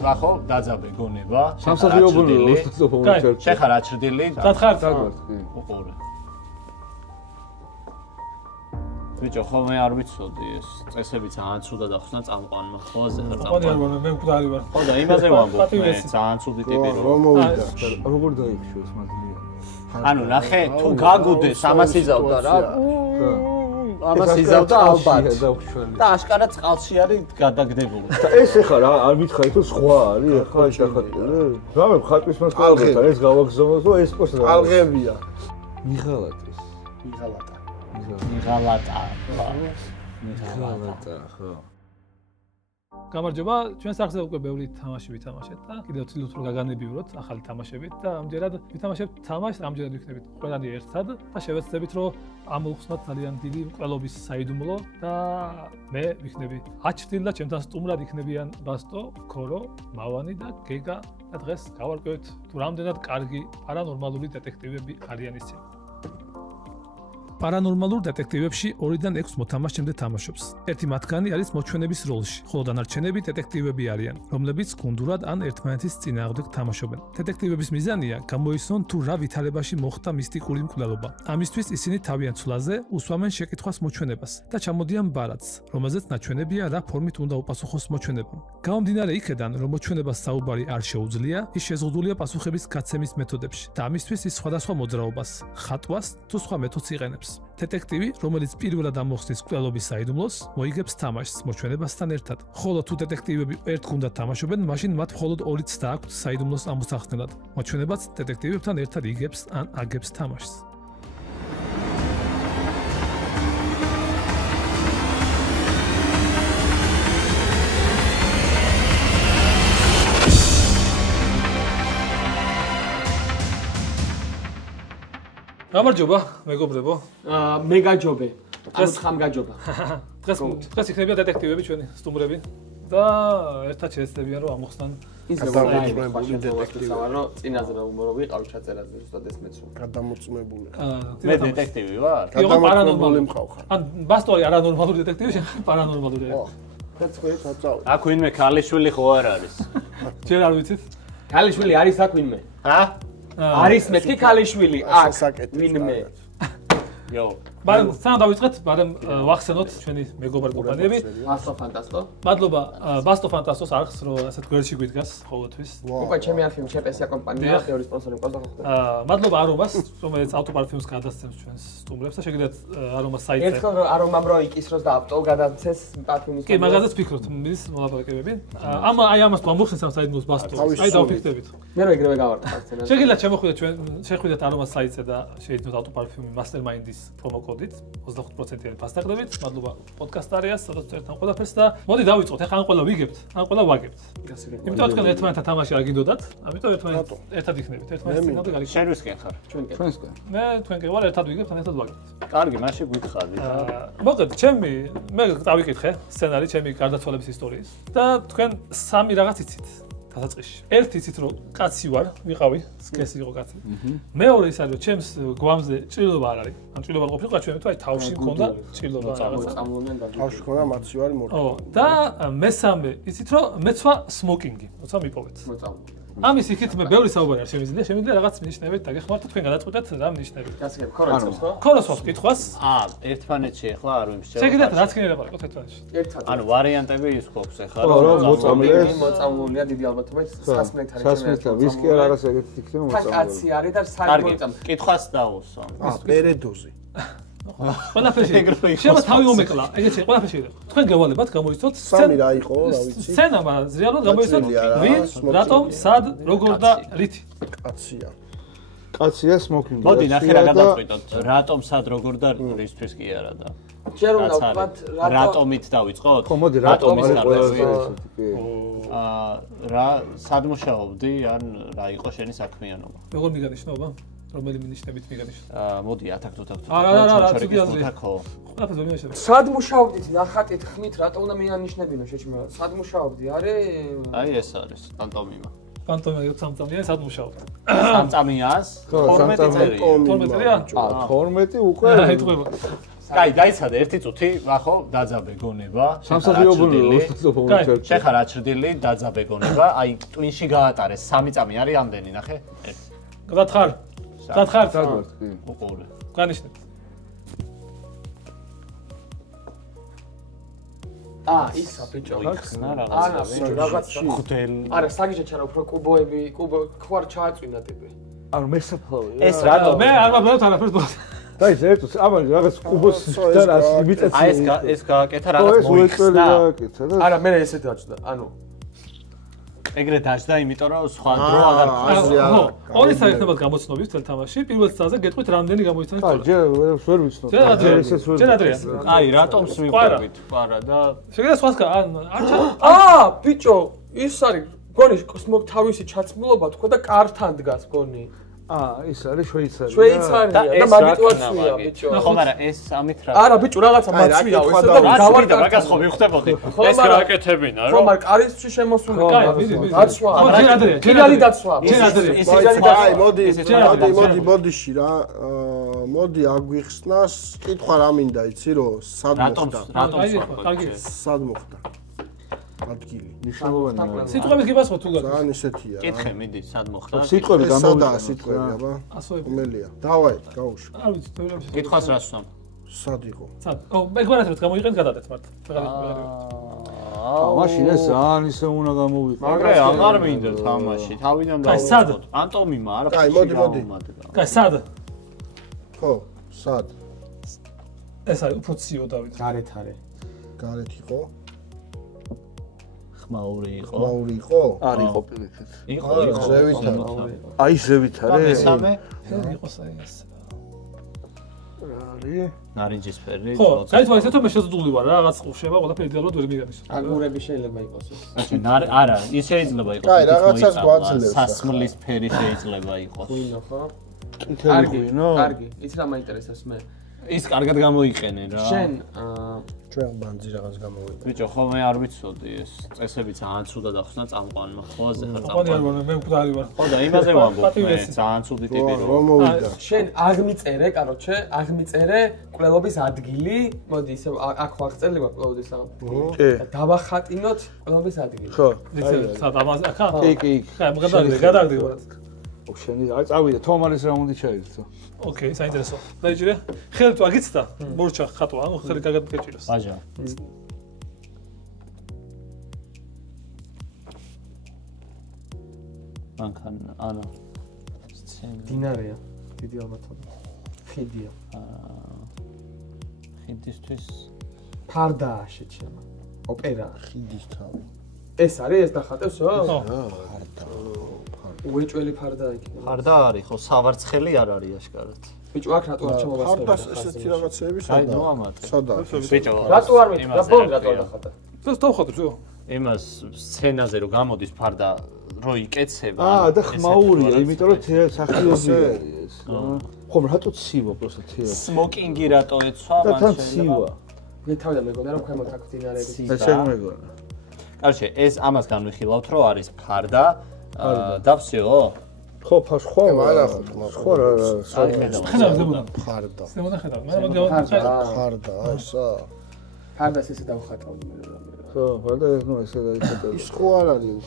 რა ხო დაძაბე გონება სამსახიობრივი შეხარ აჩრდილი დათხართ უყურე ბიჭო ხოლმე არ ვიცოდი ეს წესები ძალიან ცუდად ახსნა წამყვანმა ხო ზეღარ წამყვანი მე მკვდარი ვარ ხო და იმაზე ვამბობ მე ძალიან ცუდი ტიპი რომ მოვიდა როგორ დაიხშოს მადლია ანუ ნახე თუ გაგუდეს ამას იზავდა რა ამას იზავდა ალბათ და აშკარა წყალში არის გადაგდებული და ეს ეხა რა არ მითხარი თუ სხვა არის ეხა ეს დახატული რა მე ხატვის მასკალებთან ეს გავაგზავნოთ რომ ეს ყოს რა ალღებია მიღალატის მიღალატა ხო გამარჯობა ჩვენ სახზე უკვე ბევრი თამაში ვითამაშეთ და კიდევ ვცდილობთ რომ გაგანებივროთ ახალი თამაშებით და ამჯერად ვითამაშებთ თამაშს ამჯერად ვიქნებით ყველანი ერთად და შევეცდებით რომ ამოვხსნათ ძალიან დიდი მკვლელობის საიდუმლო და მე ვიქნები აჩრდილი და ჩემთან სტუმრად იქნებიან ბასტო, ქორო, მავანი და გეგა და დღეს გავარკვევთ თუ რამდენად კარგი პარანორმალური დეტექტივები არიან ისინი პარანორმალურ დეტექტივებში 2-დან 6 მოთამაშემდე თამაშობს. ერთი მათგანი არის მოჩვენების როლში, ხოლო დანარჩენები დეტექტივები არიან, რომლებიც გუნდურად ან ერთმანეთის წინააღმდეგ თამაშობენ. დეტექტივების მიზანია გამოიცნონ თუ რა ვითარებაში მოხდა მისტიკური მკვლელობა. ამისთვის ისინი თავიანთ ცვლაზე უსვამენ შეკითხვას მოჩვენებას და ჩამოდიან ბარათს, რომელზეც ნაჩვენებია რა ფორმით უნდა უპასუხოს მოჩვენებამ. გამომდინარე იქედან, რომ მოჩვენებას საუბარი არ შეუძლია, ის შეზღუდულია პასუხების გაცემის მეთოდებში და ამისთვის ის სხვადასხვა მოძრაობას, ხატვას თუ სხვა მეთოდს იყენებს. დეტექტივი, რომელიც პირველად ამოხსნის მკვლელობის საიდუმლოს, მოიგებს თამაშს მოჩვენებასთან ერთად. ხოლო თუ დეტექტივები ერთ გუნდად თამაშობენ, მაშინ მათ მხოლოდ 2 ცდა აქვთ საიდუმლოს ამოსახსნელად. მოჩვენებაც დეტექტივებთან ერთად იგებს ან აგებს თამაშს. გამარჯობა, მეგობრებო. მე გაჯობე. ანუ ხამ გაჯობა. დღეს იქნებიან დეტექტივები ჩვენი სტუმრები და ერთად შეეცდებიან რომ ამოხსნან გადამოწმებული დეტექტივი. რომ წინაზე რა უმორო ვიყავ ჩაწერაზე ზუსტად ეს მეც. გადამოწმებული. მე დეტექტივი ვარ. გადამოწმებული მყავ ხარ. ან ბასტორი არანორმალური დეტექტივი, შენ პარანორმალური. რაც ხოეთ აწავ. აქ ვინმე ქალიშვილი ხო არ არის? ჯერ არ ვიცით? ქალიშვილი არის აქ ვინმე? ჰა? არის მეთქი ქალიშვილი აქ ვინმე? იო. მაგრამ სამ დავიწყეთ, მაგრამ ვახსენოთ ჩვენი მეგობარ კომპანიები. ბასტო ფანტასტო. მადლობა ბასტო ფანტასტოს არხს, რომ ასეთ გვერდში გვიდგას ყოველთვის. უკვე ჩემი არხი ჩემპესია კომპანია, მეორე სპონსორი მყავს და ხო. მადლობა არომას, რომელიც ავტოპარფიუმს გადასცემს ჩვენს სტუმრებს და შეგიძლიათ არომას საიტზე. ერთხელ არომამ რო იკისროს და ავტო გადაცეს პარფიუმის. კი, მაგაზეც ფიქრობთ, მის მოლაპარაკებები. აი ამას ამოხსნეს ამ საიდუმლოს ბასტო. აი დავფიქრდებით. მე რო ეგრევე გავარდა აქცენტად. შეგიძლიათ შემოხვიდეთ ჩვენ, შეხვიდეთ არომას საიტზე და შეიძინოთ ავტოპარფიუმი mastermind-ის პრომო კოდით 25%-იანი ფასტაგდებით. მადლობა პოდკასტარიას, სადაც ერთთან ყველაფერს და მოდი დავიწყოთ. ახლა ან ყველა ვიგებთ, ან ყველა ვაგებთ. იმიტომ თქვენ ერთმანეთთან თამაში არ გინდოდათ, ამიტომ ერთად იქნებით. ერთმანეთს წინავდა გალიქ. შენ ვისკენ ხარ? ჩვენსკენ. მე თქვენკენ ვარ, ერთად ვიგებთ, ერთად ვაგებთ. კარგი, მაშინ გითხარით. მოგეთ, მე დავიკითხე სცენარი ჩემი გარდაცვალების ისტორიის და თქვენ სამი რაღაც იცით. დასაწყისში. ერთი იცით რომ კაცი ვარ, ვიყავი, სქესი იყო კაცი. მეორე ის არის რომ ჩემს გვამზე ჭრილობა არ არის. ან ჭრილობა არ ყოფილიყო, ჩვენ თუ აი თავში მქონდა ჭრილობა რაღაცა. თავში მქონდა მაცი ვარი მორთო. ო, და მესამე იცით რომ მეცვა სმოკინგი, როცა მიპოვეთ. ამის იქით მე ბევრი საუბარი არ შემიძლია რაღაც ნიშნებით დაგეხმართ და თქვენ გადაწყვეტეთ რა ნიშნები. გასაგებ, ქოროცხოს ხო? ქოროცხოს კითხვას. ერთმანეთში ახლა არ ვიმსჯელო. შეგიძლიათ რაც კი ელაპარაკოთ ერთმანეთში. ერთად. ანუ ვარიანტები ის ყოფს ახლა რომ მოწამლულია დიდი ალბათობით 100 სასმელთან ვისკი არ არის ეგეთი იქნება მოწამლული. კაცი არის და სად კარგი, მოწამლული. კითხვას დავუსვა. პერედოზი. ყველაფერში შემა თავი უმეკლა. ეგეთი ყველაფერში. თქვენ გევალებათ გამოიცნოთ სამი რა იყო, რა ვიცი. სცენა, მაგრამ რეალურად გამოიცნოთ ვინ, რატომ, სად, როგორ და რითი. კაცია. კაცია სმოკინგი. მოდი ნახე რა გადავწყვიტოთ. რატომ, სად, როგორ და რისთვის კი არა და. ჯერ უნდა ვთქვათ რატომით დავიწყოთ? ხო, მოდი რატომის დავიწყოთ? კი. რა სად მუშაობდი ან რა იყო შენი საქმიანობა? როგორ მიგანიშნობა? რომელი ნიშნებით მიგანიშნო? მოდი ათაკ-თუთაკ. არა, ცუდიაზრი. ყველაფერს ვიმეშებ. სად მუშაობდით? ნახატით ხმით, რატომ უნდა მიანიშნებინო შეჭმება? სად მუშაობდი? არის? აი ეს არის პანტომიმა. პანტომიმა სამწამია, სად მუშაობთ? სამწამიას? 12 წელი. 12 წელია? 12 უკვე. ეთქვება. კაი, დაიცადე ერთი წუთი, ახო დაძაბე გონება. სამსახიობო შეხარ აჩრდილი, დაძაბე გონება, აი ტვინში გაატარეს 3 წამი არის ამდენი, ნახე? გათხარ. გათხარ. უყურე. განიშნეთ. ისა ბიჭო. იხსნა არა, ბიჭო, რაღაც ხუთელი. არა, საგიჟე ჩანა უფრო კუბოები, ხوار ჩააწვინა ტიპი. ანუ მესაფლავე. ეს რატო? მე არ მაბლავთ არაფერს ბოლოს. დაი ზერთოს, ამან რაღაც კუბოს და რას იმიტაცია. აი ეს გააკეთა რაღაც მოიხსნა. არა, მე ესეთი დაჭდა. ანუ ეგრე დაჭდა, იმიტომ რომ სხვა დრო აღარ ხო, ორი საერთოდ გამოცნობის თელ თამაში, პირველ წაზე გეტყვით რამდენი გამოიცანეთ აი, ჯერ ვერ ვიცნობ. ჯერ ადრეა. აი, რატომს მიყვებით? პარა და შეგიძლია სხვას ბიჭო, ის არის გონი თავისი ჩაცმულობა თქვა და კართან დგას გონი. ის არის შვეიცარია. შვეიცარია და მაგიტვაცია ბიჭო. ხო, მაგრამ ეს ამით რა? არა ბიჭო, რაღაცა მაცვია ისე და გავარდა მაგას ხო მივხვდებოდი. ეს გააკეთებინა, რომ? ხო, მაგრამ კარისთვის შემოსული. კაი, მიდი. დაცვა. ჯერ ადრეა. ჯერალი დაცვა. ჯერ ადრეა. აი, მოდი რა. მოდი აგვიხსნას. კითხვა რა მინდა, იცი რო? სად მოხდა? სად მოხდა? ადგილი. ნიშნულოვანია. სიტყვების გიბასხო თუ გაქვს. ძალიან ისეთია. კითხე, მიდი, სად მოხდა? სიტყვები გამოვიდა სიტყვები, აბა. ასოები. უმელია. დავაი, გავუშვა. არ ვიცი, თორემ. კითხვას რას ვსვამ? სად იყო? სად? მეგბარათებს გამოიყენეთ გადადეთ მართ. მაშინ ეს ძალიან ისე უნდა გამოვიყო. მაგრამ აღარ მინდა თამაში. თავიდან დავუწყოთ. ანტომიმა არა. კაი, მოდი. კაი, სად? ხო, სად? ეს არის უფრო ციო დავით. გარეთ არის. გარეთ იყო? ხმაური იყო. ხმაური იყო? არ იყო პირიქით. იყო. ზევით არის. აი ზევით არის. მესამე იყო საინას. არის. ნარინჯისფერი. ხო, გაიცვა ისე თუ მე შეზღუდული ვარ რაღაც ხუშება, ყველაფერი იდეალურად ვერ მიგანიშნო. აგურები შეიძლება იყოს ეს. არა, ის შეიძლება იყოს. კაი, რაღაცას გვაძლევს. სასმლის ფერი შეიძლება იყოს. ღვინო ხო? წითელი ღვინო? კარგი, იცი რა მაინტერესებს მე? ის კარგად გამოიყენე რა. შენ ჩვენ ბანძი რაღაც გამოვიდა. ბიჭო, ხო მე არ ვიცოდი ეს წესები ძალიან ცუდად ახსნა წამყვანმა. ხო, ზეха წამყვანი არ ვარ, მე მკვდარი ვარ. ხო და იმაზე ვამბობ, მე ძალიან ცუდი ტიპი რო. რომ მოვიდა. შენ აღმიწერე, კაროჩე, აღმიწერე კვლევობის ადგილი. მოდი ისე აქ ვახწერლი ვარ კვლევობის ადგილი. კი. დავახატინოთ კვლევობის ადგილი. ხო. სად ამაზე ახლა? კი. ხა, გადაგდი ვარ. შენი აი წავიდა თომარის რაუნდი ჩაირთო. ოკეი, საინტერესო. დაიჭირე? ხელით ვაგიცდა? მორჩა ხატვა, ანუ ხელი კარგად გეჭიროს. ბაჟა. მანქან, ანუ დინარეა, დიდი ალბათობა. ხიდია. ხიდისთვის ფარდაა შეჩემა. ოპერა. ხიდის თავი. ეს არის ეს დახატევსო? ხო. უეჭველი ფარდა იქ. ფარდა არის, ხო, სავარცხელი არ არის აშკარად. ბიჭო, აქ რატო არ ჩამოვასწორე? ფარდას ესეთი რაღაცეები აი, ნუ ამატე. სადაა? ბიჭო, რატო არ მეთქვა? და ბოლოს რატო არ დახატა? ეს დავხატებ, ზო. იმას სცენაზე რო გამოდის ფარდა რო იკეცება. და ხმაურია, იმიტომ რომ სახიობია ეს. ხომ რატო ცივა პროსტა თია? სმოკინგი რატო ეცვა და თან ცივა. მე თავიდან მეგონა რომ ქვემოთ აქ დინარები. ესე მეგონა. კარჩე, ეს ამას განვიხილავთ, რომ არის ფარდა. და всё. ხო, სხვა არა, სხვა რა. ხედავ ზემოდან. ფარდა. ზემოდან ხედავ. მე მოდი გავხატო. ფარდა, ესა. ფარდას ესე დავხატავდი მე. ხო, ფარდა ეს ნუ ესე დაიხატა. ის ხო არ არის.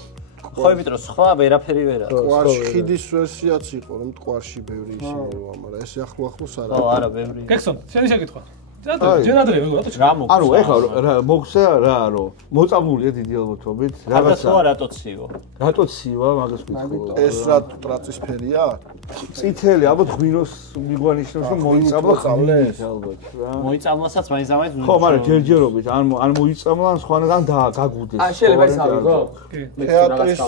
ხო, იმიტომ რომ სხვა ვერაფერი ვერ არის. ყვარში ხიდის ვერსიაც იყო, რომ ყვარში ბევრი ისინი როა, მაგრამ ეს ახლოს არა. ხო, არა, ბევრი. გექსონ, შენი შეკითხვა. ჯერ ადრე რატო რა მოგცა? ანუ ეხლა რა მოგცა რა რომ მოწამულია დიდი ალბათობით რაღაცა რატო ცივა? რატო ცივა მაგას ვკითხო. ეს რა ტრაწისფერია? წითელი ალბათ ღვინოს მიგვანიშნავს რომ მოიწამლა ხმლით ალბათ რა. მოიწამლასაც მაინც-ამაინც ხო, მაგრამ ჯერჯერობით ან მოიწამლა ან სხვანაირად გაგუდეს. შეიძლება ის ავიღო? თეატრის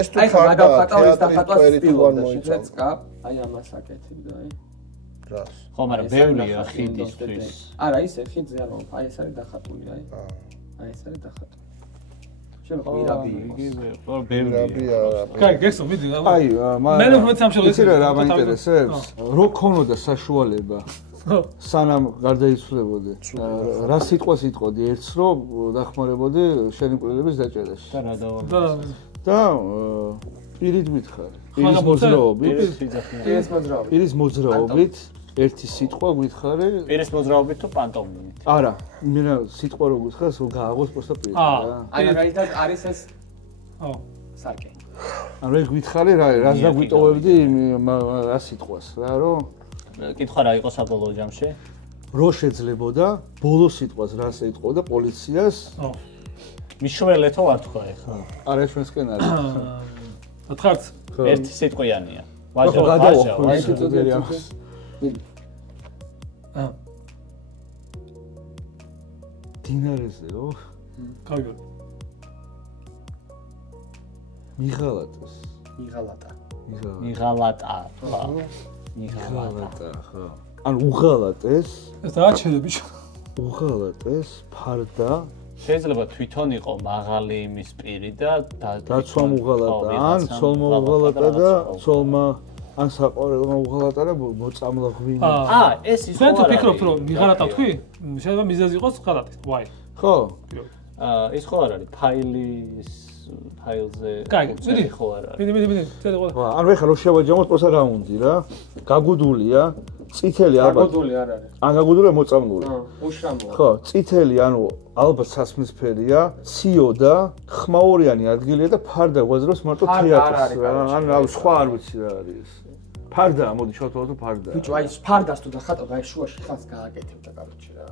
ეს თუ ფარდა თეატრის სტილობდა შეცკა, აი ამას აკეთებდა, აი. რას? ხო, მაგრამ ბევრია ხიდისთვის. არა, ისე ხიდზე არა, აი ეს არის დახატული, აი. აი ეს არის დახატული. შენ მირაბი ხო, ბევრია. კაი, გექსო, მიდი. აი, მე რომ სამშობლოში ისე რა მაინტერესებს? რო ქონოდა საშუალება სანამ გარდაიცვლებოდი. რა სიტყვას იტყოდი ერთს რომ დახმარებოდი შენი კვლევების დაჭერაში. და რა დავამბობ? და პირით მითხარი. პირის მოძრაობით. ეს მოძრაობით. პირის მოძრაობით ერთი სიტყვა გითხარი პირის მოძრაობით თუ პანტომიმით? არა, მე სიტყვა რო გითხარ, სულ გააღოს პოსტა პირი რა. აი მაგალითად არის ეს სარკე. ანუ ეგ გითხარი რა, რას დაგვიტოვებდი რა სიტყვას რა, რომ კითხვა რა იყო საბოლოო ჯამში? რო შეძლებოდა ბოლო სიტყვას რას ეტყოდა პოლიციას? მიშველეთო არ თქვა ეხლა. არა, ჩვენსკენ არის. ათხარც ერთი სიტყვიანია. ვაჟა, აი წოდერი ახს. დინარეზე რო? კარგი. მიღალატეს. მიღალატა. მიღალატა. მიღალატა, ხო. ანუ უღალატეს. ეს დააჩერე ბიჭო. უღალატეს ფარდა. შეიძლება თვითონ იყო მაღალი იმის პირი და დაცვამ უღალატა, ან ცოლმა უღალატა და ცოლმა ან საყვარელმა უღალატა და მოწამლა ღვინი. ეს ის ხო. თუ ფიქრობთ რომ მიღალატა თქვი? შეიძლება მიზეზი იყოს ღალატი. ვაი. ხო. ის ხო არ არის ფაილის ფაილზე ხო არ არის. მიდი. წერე ყოლა. ანუ ეხლა რო შევაჯამოთ პოსა რა უნდა რა? გაგუდულია, წითელი ალბათ. გაგუდული არ არის. ან გაგუდულია მოწამლული. უშრამოა. ხო, წითელი, ანუ ალბათ სასმისფერია, ციო და ხმაურიანი ადგილია და ფარდა გვაძლევს მარტო თეატრს. ანუ სხვა არ ვიცი რა არის ეს. ფარდა, მოდი შევთვალოთ რომ ფარდა. ბიჭო, აი ფარდას თუ დახატავ, აი შუაში ხალხს გააკეთებდა კაროჩე რა.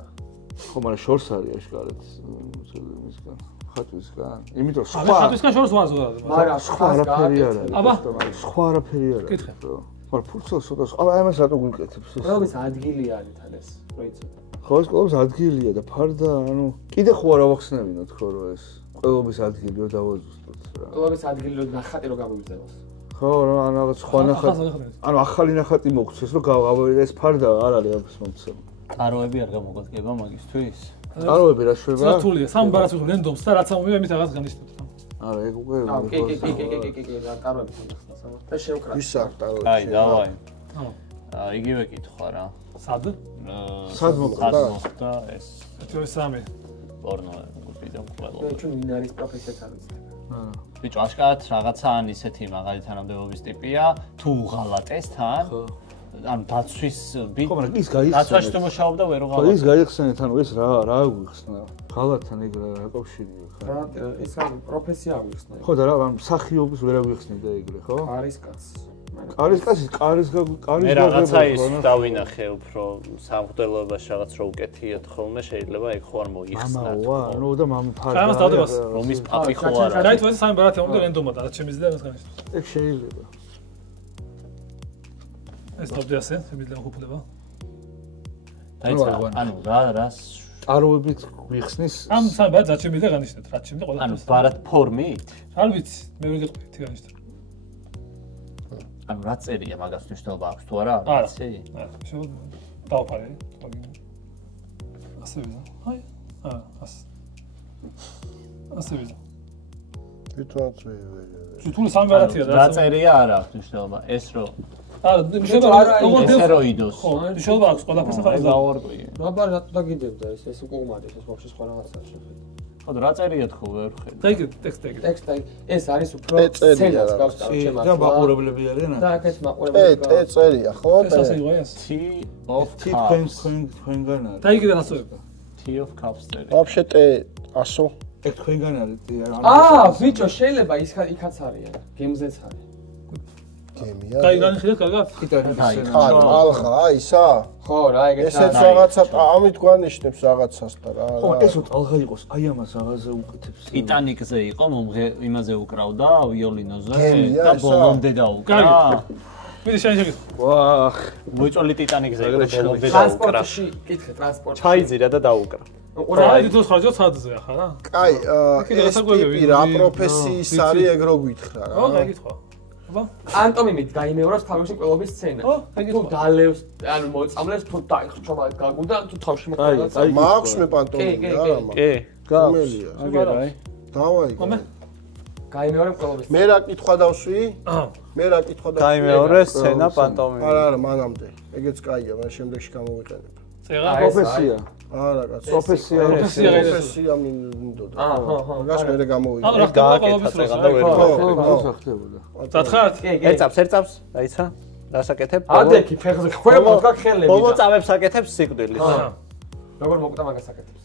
ხო, მაგრამ შორს არის აშკარად მისგან. ხატვისგან. იმიტომ სხვა ხატვისგან შორს ვაზღარ. მაგრამ სხვა არაფერი არ არის. აბა, სხვა არაფერი არ არის. კითხე. მაგრამ ფურცელს ცოტა სხვა, აი ამას რატო გვიკეთებს ეს? ყველაფერს ადგილი არის თან ეს, რო იცოდი. ხო, ეს ყველაფერს ადგილია და ფარდა, ანუ კიდე ხო არ ავახსნებინოთ ხო რომ ეს ყველაფერს ადგილი რო დავაზუსტოთ რა. ყველაფერს ადგილი რო ნახატი რო გამოვიძებოს. ხო, რა რაღაც სხვა ნახატი. ანუ ახალი ნახატი მოგცეს რომ ეს ფარდა არ არის ამის მომცემ. ტაროები არ გამოგვადგება მაგისთვის? ტაროები რა შვება? სათულია, სამ ბარას ვიხო რენდომს და რაც ამოვიდა მით რაღაც განისწრებთ. არა, ეგ უკვე კი, რა ტაროები ხდება სამა. და შევკრა. ის არ ტაროები. აი, დავაი. იგივე კითხვა რა. სად? სად მოხდა ეს? 1-3. პორნოები ყველა. ჩვენ ვინ არის პროფესიაც არ ვიცი. ბიჭო, აშკარად რაღაცა ან ისეთი მაღალი თანამდებობის ტიპია, თუ უღალატეს თან. ანუ დაცვის ხო, მაგრამ ის გაიხსენეთ. დაცვაში თუ მუშაობდა ვერ ხო, უღალატეს. ის გაიხსენეთ, ანუ ეს რა გვიხსნა? ღალატთან ეგ რა კავშირია ხა? რა ის არის პროფესია აღიხსნა. ხო და რა, ანუ სახიობის ვერ აგვიხსნიდა ეგრე, ხო? არის კაცს. კარის კარის მე რაღაცა ის დავინახე უფრო სამღვდელოებაში რაღაც რო უკეთიათ ხოლმე შეიძლება ეგ ხო არ მოიხსნათ. ანუ და მამი ფარდა. ხამას დავდებას. რომის პაპი ხო არ არის. რაით ვეზე სამი ბარათი ამბობ რენდომად რაც შემიძლია მას განისწრებს. ეგ შეიძლება. ეს თავზე ასე, შემიძლია ხუფლება. დაიცა, ანუ რას ტაროებით გვიხსნის ამ სამი ბარათი რაც შემიძლია განისწრებს, რაც შემიძლია ყველა. ანუ ბარათ ფორმით? არ ვიცი, მე ვერ გეტყვი თი განისწრებს. ანუ რა წერია მაგას მნიშვნელობა აქვს თუ არა? ვიცი? არა, დავფარე. ასე ვიზა. აი, ასე ვიზა. თვითონაც თვითონ სამი ბარათია რა წერია არ აქვს მნიშვნელობა. ეს რო არა, ეს რო იდოს. ხო, მნიშვნელობა აქვს ყველაფერს ახლა გავარკვი. რაბა რატო დაგიდებდა ეს უკუღმადეს ეს ბავშვი სხვა რაღაცა შეხედა. ხო, რა წერია თქო ვერ ხედავ. და იგი ტექსტი. ეს არის უფრო სცენაც გავს კაროჩე მაგ. და მაყურებლები არიან? და აქეთ მაყურებლები გავს. წერია, ხო? ეს ასე იყო ეს. T of თქვენგან არის. და იგი დასწრება. T of cups წერია. Вообще ასო. ეგ თქვენგან არის. ბიჭო, შეიძლება იქაც არიან. გემზეც არის. გემია. კაი, განიხილეთ კარგად? ალღა, ისა? ხო, რა, ეგეც ესეც რაღაცა ამით გვანიშნებს რაღაცას და რა. ხო, ესო ალღა იყოს, აი ამას აღაზე უკეთებს. ტიტანიკზე იყო, იმაზე უკრავდა, ვიოლინოზე და ბოლომდე დაუკრა. მიდი შეიძლება. ვახ, მოიწოლი ტიტანიკზე იყო, ბოლომდე დაუკრა. ტრანსპორტში, კითხე, ტრანსპორტში. ჩაიძირა და დაუკრა. რა დიდოს ხარჯო სადზე ახლა რა? კაი, ეს ტიპი რა პროფესიის არის ეგ რო გითხრა რა. ხო, გეკითხა. პანტომიმით გაიმეორებს თავში ყველობის სცენა. თუ გალევს, ანუ მოწამლებს თუ დაიხრჩობა გაგუდა, თუ თავში მოყოლაცა. მაქვს მე პანტომიმი არა მაგ. კი, გამელია. აგერაი. დავაი. გაიმეორებ ყველობის. მე რა კითხვა დავსვი? მე რა კითხვა დავსვი? გაიმეორე სცენა პანტომიმი. არა, მანამდე. ეგეც კაია, მაგრამ შემდეგში გამოვიყენებ. წეღა პროფესია. არა, კაცო. პროფესია მინდოდა. მაგას მე გამოვიდა. რა ხდება ყველობის დროს? ხო, ხდებოდა. დათხართ? ერთ წამს, დაიცა. დასაკეთებ ადექი ფეხზე ხვევოთ გახელები. ბოლო წამებს აკეთებს სიკვდილის. როგორ მოკუტა მაგას აკეთებს?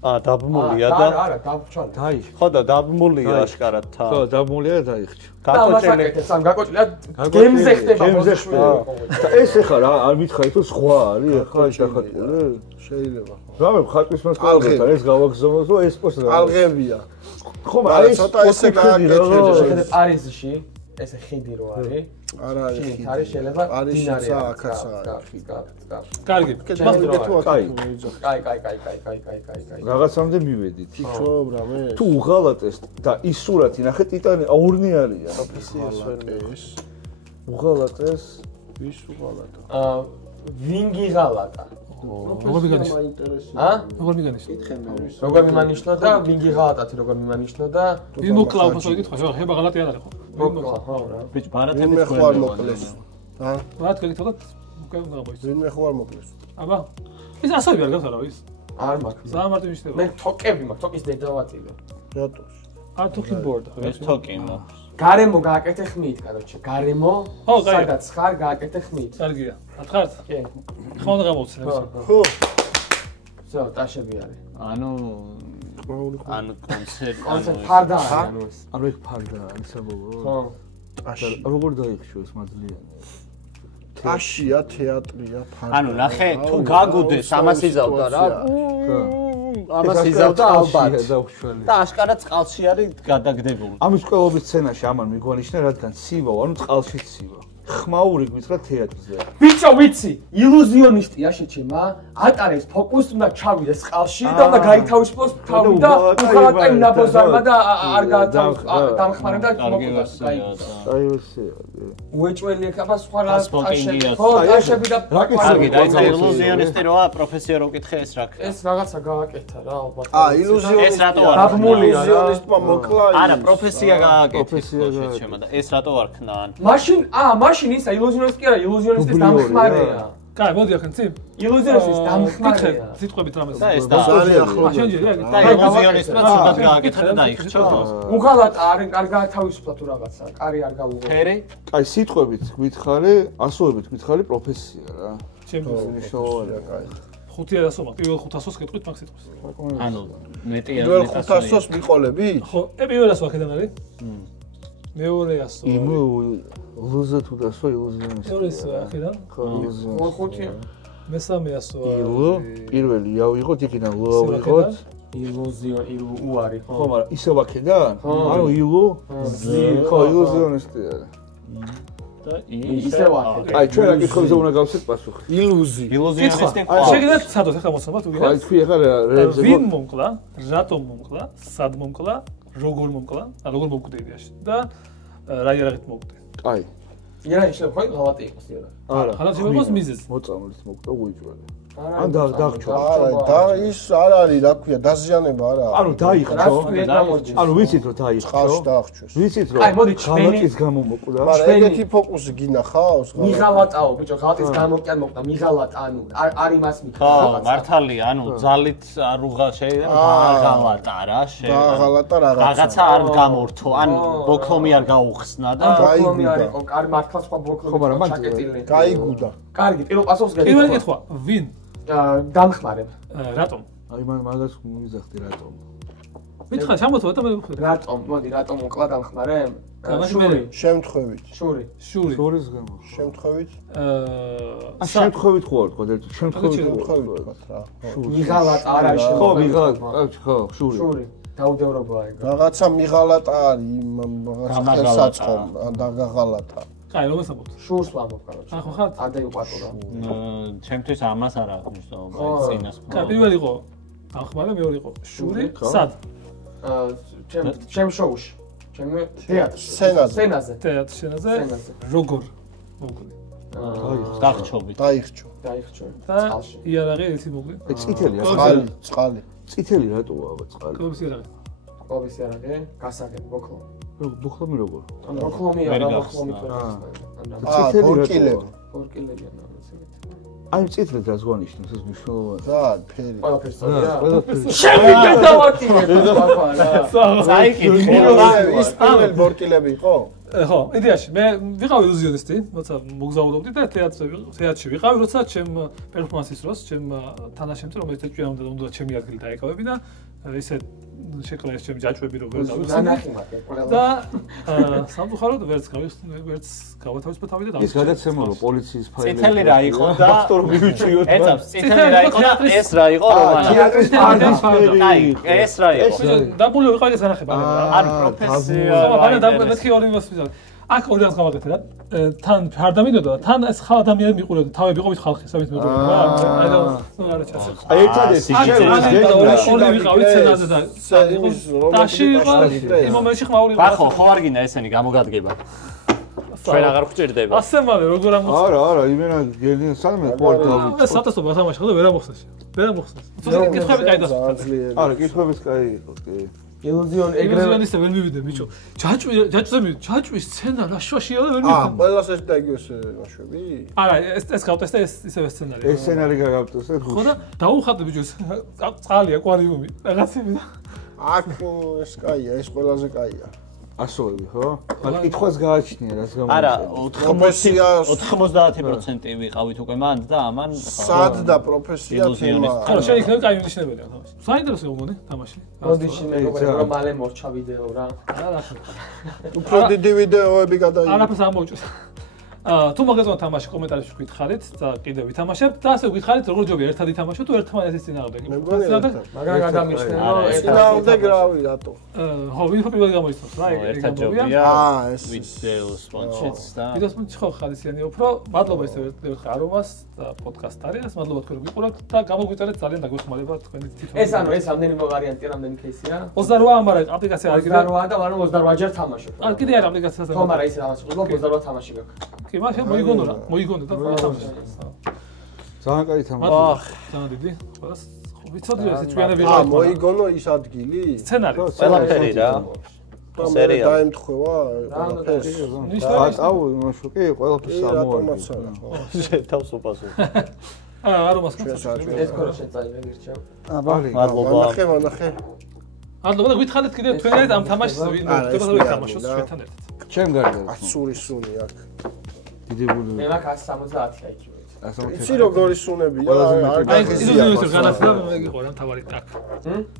დაბმულია და არა, დავჩვანე. დაიხ. ხო და დაბმულია აშკარად თა. ხო, დაბმულია და დაიხჭ. გაკოჭილი. სამ გაკოჭილია გემზე ხდება ბოზიშვილი. და ეს ეხა რა არ მითხარი თუ სხვა არის ეხა შეხატული? შეიძლება. რამე ხატვის მასკოლოდა ეს გავაგზავნოს რომ ეს პოს რა. ალღებია. ხო, მაგრამ ცოტა ესე გააკეთე. შეხედე პარიზში ესე ხიდი რო არის. არა არის ხიდი. არის შეიძლება პარიზშიცა აქაც არის. კარგი. კაი. კაი. რაღაცამდე მივედით. ფიქრობ რამე. თუ უღალატეს და ის სურათი ნახე ტიტანი ორნი არიან. ეს უღალატეს ვის უღალატა? ვინ გიღალატა? როგორ მიგანიშნო? როგორ მიგანიშნო? როგორ მიმანიშნო და ვინ გიღალატათი როგორ მიმანიშნო და ის მოკლა უბრალოდ გითხო, ხო, ხება ღალატი არ არის ხო? მოკლა, ხო რა. ბიჭ, ბარათები ვინმე ხوار მოკლეს. ჰა? რა თქვი თქო, უკვე უნდა მოიწ. ვინმე ხوار მოკლეს. აბა. ის ასოები არ გავს არა ის? არ მაქვს. ზამარტი მიშდება. მე თოკები მაქვს, თოკის დედავატივე. რატო? არ თოქინ ბორდა. ეს თოკი მაქვს. გარემო გააკეთე ხმით, короче, გარემო. ხო, კაი. სადაც ხარ გააკეთე ხმით. კარგია. ათხართ? კი. ხო უნდა გამოვცნე. ხო. ზო, ტაშები არის. ანუ კონცერტი. კონცერტ ფარდა არის, ანუ ეს. ანუ ეგ ფარდა არის საბოლოო. ხო. ტაში. როგორ დაიხშო ეს მადლიანი? ტაშია, თეატრია, ფარდა. ანუ ნახე, თუ გაგუდეს ამას იზავდა რა. ამას იზავდა ალბათ. და აშკარად წყალში არის გადაგდებული. ამის ყველობის სცენაში ამან მიგვანიშნა, რადგან ცივა, ანუ წყალში ცივა. ხმაური გვითხრა თეატრზე. ბიჭო, ვიცი, ილუზიონისტია შეჩემა, ატარებს ფოკუსს, უნდა ჩავიდეს წყალში და უნდა გაითავისუფლოს თავი და უხალატა ინაბოზარმა და არ დამხმარებდა მოკლას. აი ესეა. უეჭველი ეხება სხვა რა ტაშები. ხო, ტაშები და კარგი, დაიწყე ილუზიონისტი როა, პროფესია რო კითხე ეს რა. ეს რაღაცა გააკეთა რა, ალბათ. ეს რატო არ ილუზიონისტმა მოკლა ის. არა, პროფესია გააკეთეს შეჩემა და ეს რატო არ ქნან? მაშინ ისა ილუზიონისტი არა, ილუზიონისტის დამხმარეა. კაი, მოდი ახლა ცი. ილუზიონისტის დამხმარეა. სიტყვებით რამეს. და ეს და შენჯერი და ილუზიონისტმა ცუდად გააკეთა და დაიხჩა. უღალატა არ გაათავისუფლა თუ რაღაცა, კარი არ გაუღო. ფერი? აი სიტყვებით გითხარი, ასოებით გითხარი პროფესია რა. ჩემთვის მნიშვნელოვანია, კაი. 500-ს მაქვს, პირველ 500-ს გეტყვით მაგ სიტყვას. ანუ მეტია პირველ 500-ს მიყოლები? ხო, 100-ს ვაქედან არის? მეორე 100. ლუზა თუ დასვა ილუზიონისტი. მეორე 100 აქედან? ხო, ილუზიონისტი. ხუთია. მესამე 100 ილუ, პირველი ავიღოთ, იქიდან ლუ ავიღოთ. ილუ არის, ხო, მაგრამ ისევ აქედან? ანუ ილუ, ხო, ილუზიონისტი არის. და ისევ აქედან. აი, ჩვენ რა კითხვებზე უნდა გავსეთ პასუხი? ილუზიონისტი აი, შეგიძლიათ სადოს ახლა მოსწრება თუ აი, თქვი ახლა რეებზე ვინ მომკლა, რატომ მომკლა, სად მომკლა, როგორ მომკლა, როგორ მოვკვდე იდეაში და რა იარაღით მოვკვდე. აი. ირანი შეიძლება ხო ღალატი იყოს ირანი. არა. ღალატი იყოს მიზეზი. მოწამლით მოვკვდა უიჭველი. ან დაგჩო. არა, და ის არ არის, რა ქვია, დაზიანება არა. ანუ დაიხჩო. ანუ ვიცით რომ წყალში დაიხჩო. დაახჩოს. ვიცით რომ აი, მოდი, ჩვენი- ღალატის გამო მოკვდა. მაგრამ ეგეთი ფოკუსი გინახავს? მიღალატაო, ბიჭო, ღალატის გამოკიან მოყდა, მიღალატ, ანუ არ იმას მიქნა. ხო, მართალია, ანუ ძალით არ უღა შეიძლება გააღალატა რა, გააღალატა რაღაცა. არ გამორთო, ან ბოქლომი არ გაუხსნა და ბოქლომი არ იყო, კარ მართლა სხვა ბოქლომი მაგრამ მან ჩაკეტილი. გაიგუდა. კარგი, პირველ პასუხს გეტყვი. პირველი კითხვა, ვინ? დამხმარებ. რატომ? აი მან მაგას მივიზახდი რატომ. მითხარ, ჩამოთვა და მე ვხვდები. რატომ? მოდი, რატომ მოკლა დამხმარებ? მაშინ შური. შემთხვევით. შური. შური. შორის გამო. შემთხვევით. შემთხვევით ხო არ თქვა ერთ შემთხვევით შემთხვევით თქვა რა. მიღალატ არ არის ხო შემოგვიყვება. მიღალატ ხო შური. შური. დაუდევრობაა ეგ. რაღაცა მიღალატა არის, რაღაცა ხელსაწყო და გაღალატა. კაი, რომ ესაბოთ. შურს ვამბობ, короче. ახლა ხარ? არ დაიყვატო რა. ჩემთვის ამას არ აქვს მნიშვნელობა წინას. კაი, პირველი იყო ახმარა, მეორე იყო შური, სად? ჩემ შოუში. ჩემ თეატრში. სცენაზე. თეატრ შენაზე. სცენაზე. როგორ მოვკვდი? დახჩობით. დაიხჩო. დაიხჩო. და იარაღი ერთი მოვკვდი. წითელია წყალი. წითელი რატოა აბა წყალი. კლუბის იარაღი. ყობის იარაღი, გასაგები, ბოქლომი. ბოხლომი როგორ? ან ბოქლომი არა, ბოქლომი თუ არა. წითელი ორკილები. ორკილებიან ამას ეგეთი. აი მწითლად რას გვანიშნავს ეს მნიშვნელოვანი. რა, ფერი. ყველაფერს წოდია. ყველაფერს. შევიდა დავატირებ ბაბა რა. წაიკითხე. ის პირველ ბორტილები იყო? ხო, იდეაში მე ვიყავი ილუზიონისტი, როცა მოგზაურობდი და თეატრში ვიყავი, როცა ჩემ პერფორმანსის დროს, ჩემ თანაშემწე, რომელიც ეჭვიანობდა უნდა ჩემი ადგილი დაეკავები და ისე შეკრა ეს ჩემი ჯაჭვები რო ვერ დავიხსენე. და სამწუხაროდ ვერც გავათავისუფლე თავი და ის გადაცემა რომ პოლიციის ფაილები წითელი რა იყო და ფაქტორ მივიჩიოთ. ეცავს, წითელი რა იყო და ეს რა იყო რომანა. თეატრის ფაილები. აი, ეს რა იყო. დაბული ვიყავი ეს განახება. არ პროფესია. მაგრამ მეთქი ორი მოსვიდა. აქ ორი რამს გავაკეთე რა. თან ფარდა მინდოდა, თან ეს ხალ ადამიანი მიყურებდა, თავები ყოფით ხალხი, სამით მიყურებდა რა. აი და არა ჩასე. აი ერთადერთი ორი ვიყავი სცენაზე და დაში იმ მომენტში ხმაური ბახო, ხო არ გინდა ესენი გამოგადგება. ჩვენ აღარ გვჭირდება. ასე მალე როგორ ამოხსნა? არა, იმენა გელიან სამე ყոր დავი. ეს სათასო ბათამაში ხო და ვერ ამოხსნეს. ვერ ამოხსნეს. კითხები კაი დასწრა. არა, კითხების კაი იყო, კი. ილუზიონი ეგრევანისტა ვერ მივიდე ბიჭო. ჯაჭვის სცენა რა შუაშია და ვერ მივიდე. ყველას ეს და იგივე შეხვები? არა, ეს გავტესტე ეს ისევე სცენარი. ეს სცენარი გავტესტე ხო? ხო და დაუხადე ბიჭო ეს წყალი აკვარიუმი რაღაცები და აქ ეს კაია, ეს ყველაზე კაია. ასოები ხო? აქ კითხვას გააჩნია რას გამოიწვია. არა, 90% ვიყავით უკვე მანდ და ამან სად და პროფესია თემა. ხო, შეიძლება კაი მინიშნებელია თამაში. საინტერესო გონი თამაში. მოდიში მეგობრებო რომ მალე მორჩა ვიდეო რა. არა. უფრო დიდი ვიდეოები გადაიღე. არაფერს ამოუჭრეს. თუ მაგაზონ თამაში კომენტარებში გითხარით და კიდევ ვითამაშებთ და ასე გითხარით როგორ ჯობია ერთად ითამაშოთ თუ ერთმანეთის წინააღმდეგ. მაგრამ გადამიხსნე რომ წინააღმდეგ რავი რატო? ხო, ვინმე პირველი გამოიწვევს რა, ერთად ჯობია. ეს ვიდეოს პონჩიც და ვიდეოს პონჩი ხო ხალისიანი უფრო. მადლობა ისე ერთ არომას და პოდკასტ არის. მადლობა თქვენ რომ გიყურებთ და გამოგვიწერეთ ძალიან დაგვეხმარება თქვენი თვითონ. ეს ანუ ეს ამდენი ვარიანტია, რამდენი кейსია? 28 მაგრამ აპლიკაცია არ გიდა. 28 და მაგრამ 28 ჯერ თამაშობ. არ კიდე არ აპლიკაციაზე. ხო, მაგრამ ისე რაღაც ყიდულობ 28 თამაში გაქვს. კი, მაგრამ მოიგონო რა, მოიგონო და თამაში. ძალიან კაი თამაში. აჰ, ძალიან დიდი. ყველას ვიცოდი ეს ჩვენები რა. მოიგონო ის ადგილი? სცენარი. ყველაფერი რა. სერია დაემთხვევა ყველაფერს. აუ, ნაშო კი, ყველაფერს ამოვარდი. შეთავს უპასო. არომას ეს კორო შეწაიმე გირჩევ. მადლობა. ნახე. მადლობა და გითხარით კიდევ თქვენ ამ თამაშს ვინ თამაშობს ჩვენთან ერთად. ჩემ გარდა. აცური სუნი აქ. დიდებული. მე მაქვს 170 IQ-ი. იცი როგორი სუნებია? აი ილუზიონისტი განაცდა მე გიყო რა თავარი აქ.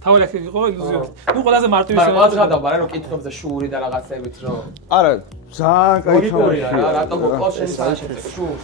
თავარი აქ იყო ილუზიონისტი. ნუ ყველაზე მარტივი მაგრამ ვაძღადა მაგრამ რომ კითხებზე შუური და რაღაცებით რომ არა, ძალიან კაი თამაშია. რატომ მოყავს შენ საერთოდ შუურს?